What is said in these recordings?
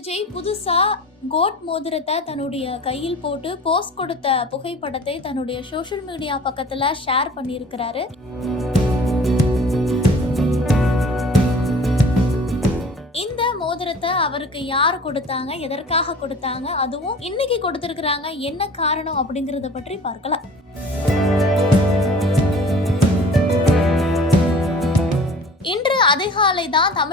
விஜய் புதுசா கோட் மோதிரத்தை தன்னுடைய கையில் போட்டு போஸ்ட் கொடுத்த புகைப்படத்தை தன்னுடைய சோஷியல் மீடியா பக்கத்துல ஷேர் பண்ணியிருக்கிறாரு. இந்த மோதிரத்தை அவருக்கு யார் கொடுத்தாங்க எதற்காக கொடுத்தாங்க அதுவும் இன்னைக்கு கொடுத்திருக்கிறாங்க என்ன காரணம் அப்படிங்கறத பற்றி பார்க்கலாம்.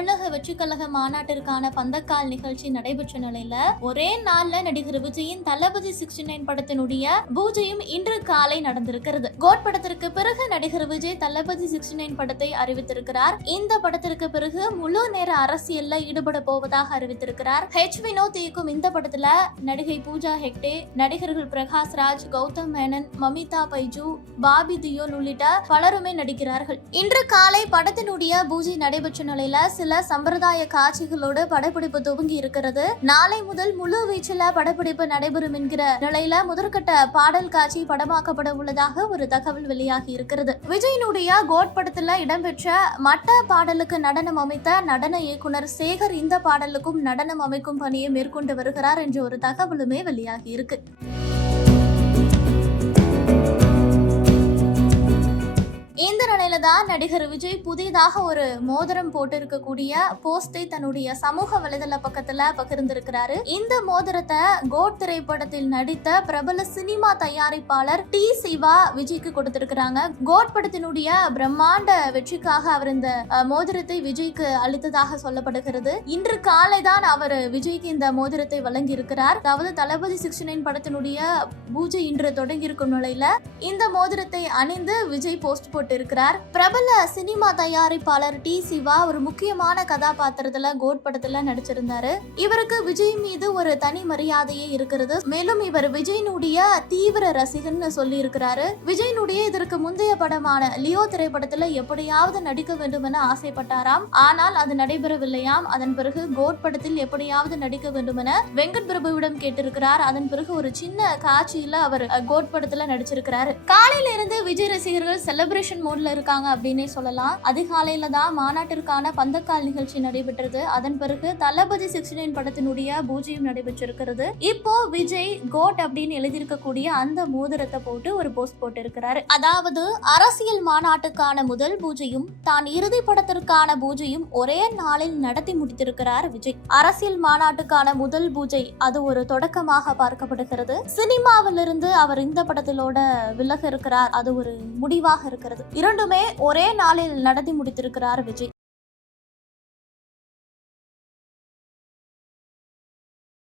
தமிழக வெற்றிக்கழக மாநாட்டிற்கான பந்தக்கால் நிகழ்ச்சி நடைபெற்ற நிலையில ஒரே நாள்ல நடிகர் விஜயின் தளபதி சிக்ஸ்டி நைன் படத்தினுடைய பூஜையும் இன்று காலை நடந்திருக்கிறது. கோட் படத்திற்கு பிறகு நடிகர் விஜய் தளபதி சிக்ஸ்டி நைன் படத்தை அறிவித்திருக்கிறார். இந்த படத்திற்கு பிறகு முழு நேர அரசியல்ல ஈடுபட போவதாக அறிவித்திருக்கிறார். ஹெச் வினோத் இயக்கும் இந்த படத்துல நடிகை பூஜா ஹெக்டே நடிகர்கள் பிரகாஷ் ராஜ் கௌதம் மேனன் மமிதா பைஜு பாபி தியோன் உள்ளிட்ட பலருமே நடிக்கிறார்கள். இன்று காலை படத்தினுடைய பூஜை நடைபெற்ற நிலையில சில சம்பிரதாய காட்சிகளோடு படப்பிடிப்பு துவங்கி இருக்கிறது. நாளை முதல் முழு வீச்சில் படப்பிடிப்பு நடைபெறும் என்கிற நிலையில முதற்கட்ட பாடல் காட்சி படமாக்கப்பட உள்ளதாக ஒரு தகவல் வெளியாகி இருக்கிறது. விஜயினுடைய கோட் படத்துல இடம்பெற்ற மட்ட பாடலுக்கு நடனம் அமைத்த நடன இயக்குனர் சேகர் இந்த பாடலுக்கும் நடனம் அமைக்கும் பணியை மேற்கொண்டு வருகிறார் என்ற ஒரு தகவலுமே வெளியாகி இருக்கு. இந்த நிலையில தான் நடிகர் விஜய் புதிதாக ஒரு மோதிரம் போட்டு இருக்கக்கூடிய போஸ்டை தன்னுடைய சமூக வலைதள பக்கத்துல பகிர்ந்திருக்கிறாரு. இந்த மோதிரத்தை கோட் திரைப்படத்தில் நடித்த பிரபல சினிமா தயாரிப்பாளர் டி சிவா விஜய்க்கு கொடுத்திருக்கிறாங்க. கோட் படத்தினுடைய பிரம்மாண்ட வெற்றிக்காக அவர் இந்த மோதிரத்தை விஜய்க்கு அளித்ததாக சொல்லப்படுகிறது. இன்று காலை தான் அவர் விஜய்க்கு இந்த மோதிரத்தை வழங்கி இருக்கிறார் அதாவது தளபதி சிக்ஸ்டி நைன் படத்தினுடைய பூஜை இன்று தொடங்கி இருக்கும் நிலையில இந்த மோதிரத்தை அணிந்து விஜய் போஸ்ட் போட்டு இருக்கிறார் பிரபல சினிமா தயாரிப்பாளர் டி. சிவா ஒரு முக்கியமான கதாபாத்திரத்துல கோட் படத்துல நடிச்சிருந்தாரு. இவருக்கு விஜய் மீது ஒரு தனி மரியாதையே இருக்கிறது. மேலும் இவர் விஜயனுடைய தீவிர ரசிகன்னு சொல்லி இருக்கிறாரு விஜயனுடைய இதற்கு முந்தைய படமான லியோ திரைப்படத்துல எப்படியாவது நடிக்க வேண்டும் என ஆசைப்பட்டாராம். ஆனால் அது நடைபெறவில்லையாம். அதன் பிறகு கோட் படத்தில் எப்படியாவது நடிக்க வேண்டும் என வெங்கட் பிரபுவிடம் கேட்டிருக்கிறார். அதன் பிறகு ஒரு சின்ன காட்சியில அவர் கோட் படத்துல நடிச்சிருக்கிறாரு. காலையில இருந்து விஜய் ரசிகர்கள் செலிப்ரேஷன் மூட்ல இருக்காங்க அப்படின்னே சொல்லலாம். அதிகாலையில தான் மாநாட்டிற்கான பந்தக்கால் நிகழ்ச்சி நடைபெற்றது. அதன் பிறகு தளபதி சிக்ஸ்டி நைன் படத்தினுடைய பூஜையும் நடைபெற்றிருக்கிறது. இப்போ விஜய் கோட் அப்படின்னு எழுதியிருக்கக்கூடிய அந்த மோதிரத்தை போட்டு ஒரு போஸ்ட் போட்டு இருக்கிறாரு அதாவது அரசியல் மாநாட்டுக்கான முதல் பூஜையும் தான் இறுதி படத்திற்கான பூஜையும் ஒரே நாளில் நடத்தி முடித்திருக்கிறார் விஜய். அரசியல் மாநாட்டுக்கான முதல் பூஜை அது ஒரு தொடக்கமாக பார்க்கப்படுகிறது. சினிமாவிலிருந்து அவர் இந்த படத்திலோட விலக இருக்கிறார். அது ஒரு முடிவாக இருக்கிறது. இரண்டுமே ஒரே நாளில் நடத்தி முடித்திருக்கிறார் விஜய்.